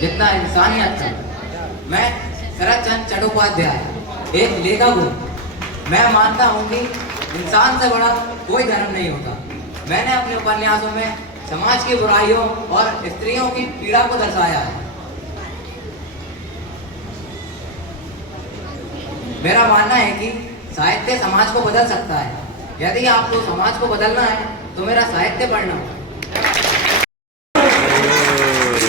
जितना इंसानियत था। मैं शरद चंद्र चट्टोपाध्याय, एक लेखक हूँ। मैं मानता हूँ कि इंसान से बड़ा कोई धर्म नहीं होता। मैंने अपने उपन्यासों में समाज की बुराइयों और स्त्रियों की पीड़ा को दर्शाया है। मेरा मानना है कि साहित्य समाज को बदल सकता है। यदि आपको समाज को बदलना है तो मेरा साहित्य पढ़ना होगा।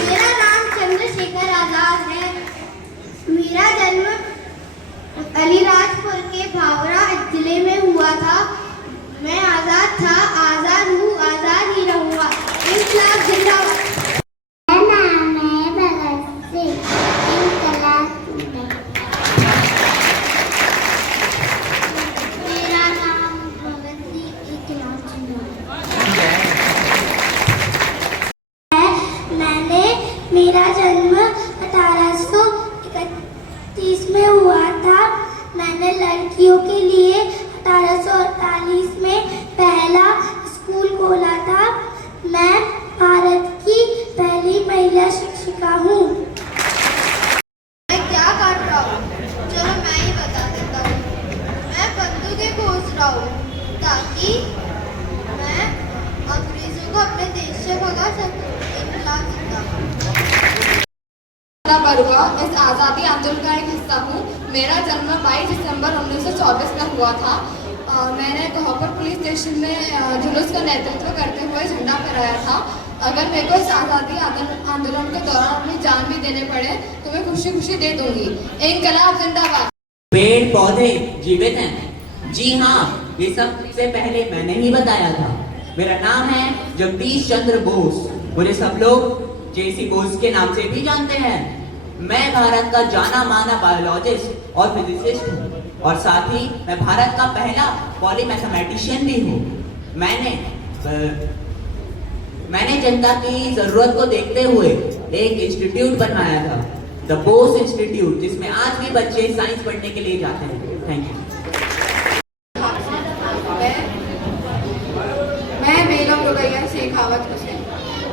मेरा नाम चंद्रशेखर आजाद है। मेरा जन्म अलीराजपुर के भावरा जिले में हुआ था। मैं आजाद था, आजाद हूँ, आजाद ही रहूंगा। इंकलाब जिंदाबाद। मेरा जन्म 1831 में हुआ था। मैंने लड़कियों के लिए 1848 में पहला स्कूल खोला था। मैं भारत की पहली महिला शिक्षिका हूँ। मैं क्या कर रहा हूँ? चलो मैं ही बता देता हूँ। मैं बंदूकें खोज रहा हूँ ताकि मैं अंग्रेजों को अपने देश से भगा सकूँ। इस आज़ादी आंदोलन का एक हिस्सा हूँ। मेरा जन्म 22 दिसंबर 1924 में हुआ था। मैंने कोहपर पुलिस स्टेशन में जुलूस का नेतृत्व करते हुए झंडा फहराया था। अगर मेरे को इस आज़ादी आंदोलन के दौरान अपनी जान भी देने पड़े तो मैं खुशी खुशी दे दूंगी। इंकलाब जिंदाबाद। पेड़ पौधे जीवित हैं। जी हाँ, ये सबसे पहले मैंने ही बताया था। मेरा नाम है जगदीश चंद्र बोस। मुझे सब लोग जेसी बोस के नाम से भी जानते हैं। मैं भारत का जाना माना बायोलॉजिस्ट और फिजिसिस्ट हूँ और साथ ही मैं भारत का पहला पॉलीमैथमेटिशियन भी हूँ। मैंने जनता की जरूरत को देखते हुए एक इंस्टीट्यूट बनवाया था, द बोस इंस्टीट्यूट, जिसमें आज भी बच्चे साइंस पढ़ने के लिए जाते हैं। Thank you. मैं बेगम रुकैया शेखावत हुसैन।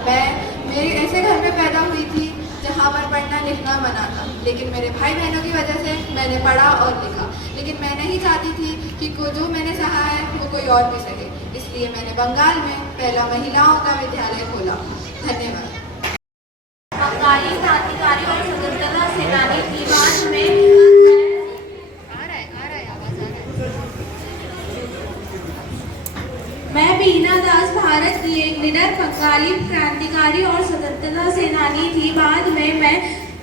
मैं मेरी ऐसे घर में पैदा हुई थी जहाँ पर पढ़ना लिखना मना था, लेकिन मेरे भाई बहनों की वजह से मैंने पढ़ा और लिखा। लेकिन मैं नहीं चाहती थी कि जो मैंने सहा है वो कोई और भी सके, इसलिए मैंने बंगाल में पहला महिलाओं का विद्यालय खोला। धन्यवाद। बंगाली क्रांतिकारी और स्वतंत्रता सेनानी थी। बाद में मैं बीना दास भारत की एक निडर बंगाली क्रांतिकारी और स्वतंत्रता सेनानी थी। बाद में मैं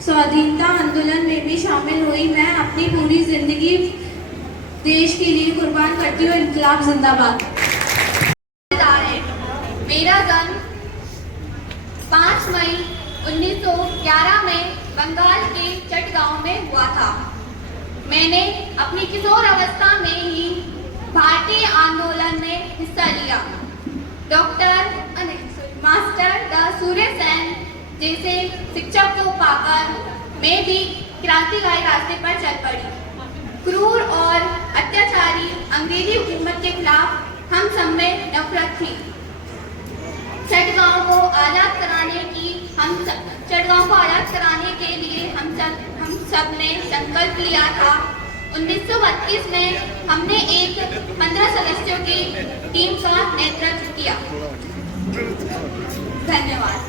स्वाधीनता आंदोलन में भी शामिल हुई। मैं अपनी पूरी जिंदगी देश के लिए कुर्बान करती हूँ। इंकलाब जिंदाबाद। मेरा जन्म 5 मई 1911 में बंगाल के चटगांव में हुआ था। मैंने अपनी किशोर अवस्था में ही भारतीय आंदोलन में हिस्सा लिया। मास्टर द सूर्य सेन जैसे शिक्षक को पाकर मैं भी क्रांतिकारी रास्ते पर चल पड़ी। क्रूर और अत्याचारी अंग्रेजी हुकूमत के खिलाफ हम सब में नफरत थी। चटगांव को आजाद कराने के लिए हम सब ने संकल्प लिया था। 1932 में हमने एक 15 सदस्यों की टीम का नेतृत्व किया। धन्यवाद।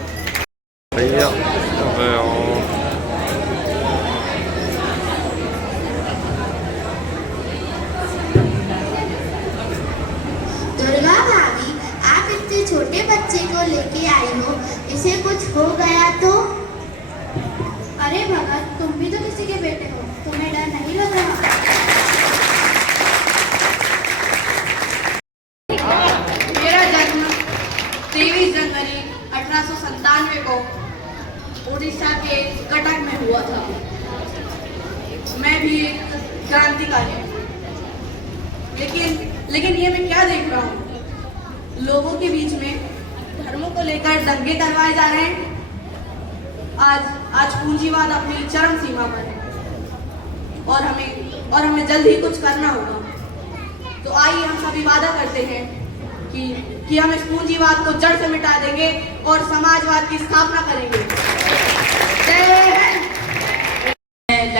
दुर्गा भाभी, आप इतने छोटे बच्चे को लेके आई हो, इसे कुछ हो गया तो? अरे भगत, तुम भी तो किसी के बेटे हो, तुम्हें डर नहीं लग रहा? मेरा जन्म 23 जनवरी 1897 को उड़ीसा के कटक में हुआ था। मैं भी एक क्रांतिकारी हूँ। लेकिन ये मैं क्या देख रहा हूँ? लोगों के बीच में धर्मों को लेकर दंगे करवाए जा रहे हैं। आज पूंजीवाद अपनी चरम सीमा पर है और हमें जल्द ही कुछ करना होगा। तो आइए हम सभी वादा करते हैं कि हम इस पूंजीवाद को जड़ से मिटा देंगे और समाजवाद की स्थापना करेंगे। जय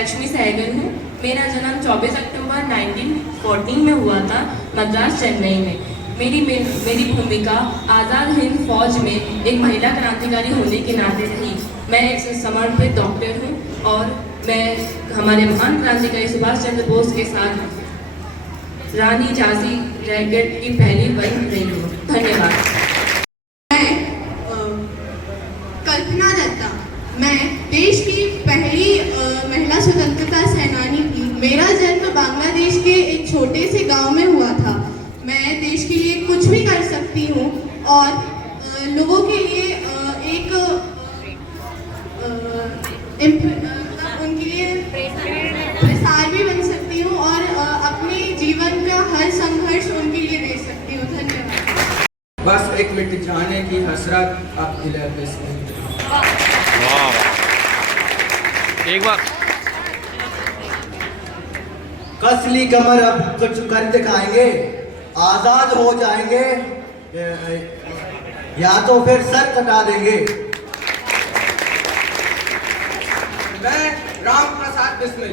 लक्ष्मी सहगल हूँ। मेरा जन्म 24 अक्टूबर 1914 में हुआ था, मद्रास चेन्नई में। मेरी भूमिका आज़ाद हिंद फौज में एक महिला क्रांतिकारी होने के नाते रही। मैं एक समर्पित डॉक्टर हूँ और मैं हमारे महान क्रांतिकारी सुभाष चंद्र बोस के साथ रानी झांसी रैकेट की पहली बन रही हूँ। धन्यवाद। मैं कल्पना दत्ता, मैं देश की पहली महिला स्वतंत्रता सेनानी थी। मेरा जन्म बांग्लादेश के एक छोटे से गांव में हुआ था। मैं देश के लिए कुछ भी कर सकती हूँ और लोगों के लिए उनके लिए प्रसार भी बन सकती हूँ और अपने जीवन का हर संघर्ष उनके लिए दे सकती हूँ। धन्यवाद। बस एक मिनट जाने की हसरत अब दिल पे से। एक बार कसली कमर अब कुछ कर दिखाएंगे, आजाद हो जाएंगे या तो फिर सर कटा देंगे। मैं राम प्रसाद बिस्मिल।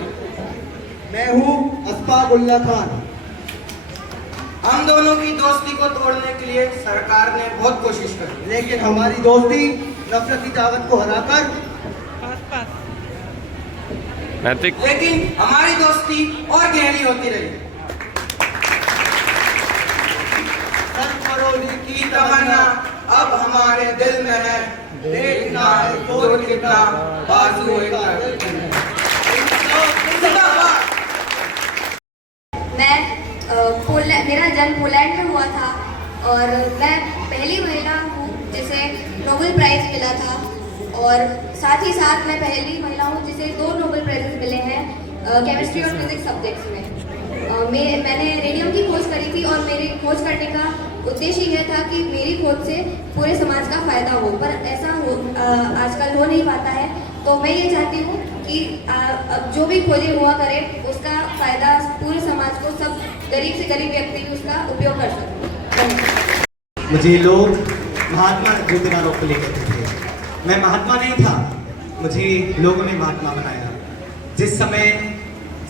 मैं हूँ अस्फाकुल्ला खान। हम दोनों की दोस्ती को तोड़ने के लिए सरकार ने बहुत कोशिश करी, लेकिन हमारी दोस्ती नफरत की ताकत को हराकर नैतिक लेकिन हमारी दोस्ती और गहरी होती रही। सरफरोशी की तमन्ना अब हमारे दिल में है, देखना है दूर कितना बाजू एक मेरा जन्म पोलैंड में हुआ था और मैं पहली महिला हूँ जिसे नोबेल प्राइज मिला था और साथ ही साथ मैं पहली महिला हूँ जिसे 2 नोबेल प्राइजेस मिले हैं केमिस्ट्री और फिजिक्स सब्जेक्ट्स में। मैंने रेडियम की खोज करी थी और मेरे खोज करने का उद्देश्य यह था कि मेरी खोज से पूरे समाज का फायदा हो, पर ऐसा आजकल हो नहीं पाता है। तो मैं ये चाहती हूँ कि जो भी खोजें हुआ करे उसका फायदा पूरे समाज को, सब गरीब से गरीब व्यक्ति भी उसका उपयोग कर सकें। मुझे लोग महात्मा ज्योतिबा फुले कहते थे। मैं महात्मा नहीं था, मुझे लोगों ने महात्मा बनाया। जिस समय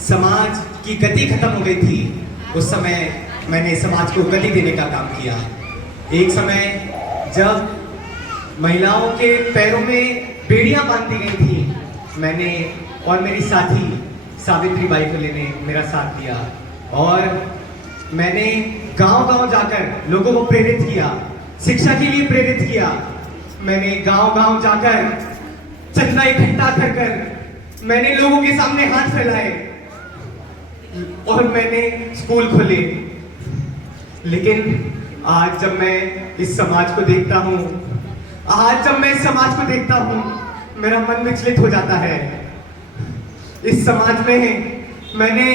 समाज की गति खत्म हो गई थी उस समय मैंने समाज को गति देने का काम किया। एक समय जब महिलाओं के पैरों में बेड़ियां बांध दी गई थी, मैंने और मेरी साथी सावित्रीबाई फुले ने मेरा साथ दिया और मैंने गांव-गांव जाकर लोगों को प्रेरित किया, शिक्षा के लिए प्रेरित किया। मैंने गांव-गांव जाकर चंदा इकट्ठा कर मैंने लोगों के सामने हाथ फैलाए और मैंने स्कूल खोले। लेकिन आज जब मैं इस समाज को देखता हूँ, मेरा मन विचलित हो जाता है। इस समाज में मैंने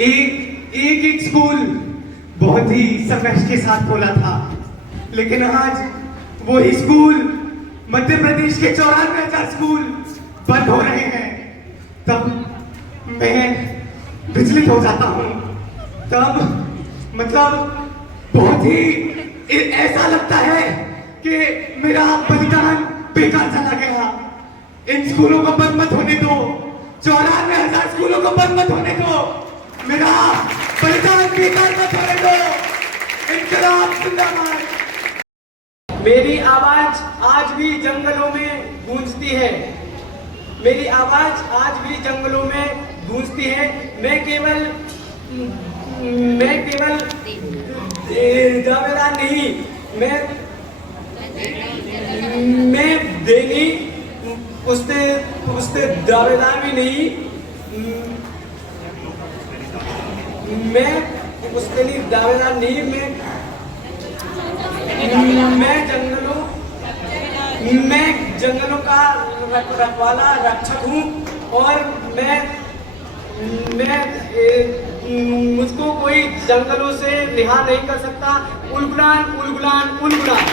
एक स्कूल बहुत ही संघर्ष के साथ खोला था, लेकिन आज वही स्कूल मध्य प्रदेश के 94,000 स्कूल बंद हो रहे हैं। तब मैं विचलित हो जाता हूँ, तब मतलब बहुत ही ऐसा लगता है कि मेरा बलिदान बेकार चला गया। इन स्कूलों को बंद मत होने दो, 94,000 स्कूलों को बंद मत होने दो, मेरा बलिदान बेकार मत होने दो। इनकलाब जिंदाबाद। मेरी आवाज आज भी जंगलों में गूंजती है, मेरी आवाज आज भी जंगलों में गूंजती है। मैं केवल दावेदार नहीं, मैं देनी उससे दावेदार भी नहीं, मैं उसके लिए दावेदार नहीं, मैं जंगलों का रखवाला रक्षक हूँ और मुझको कोई जंगलों से रिहा नहीं कर सकता। उलगुलान उलगुलान उलगुलान।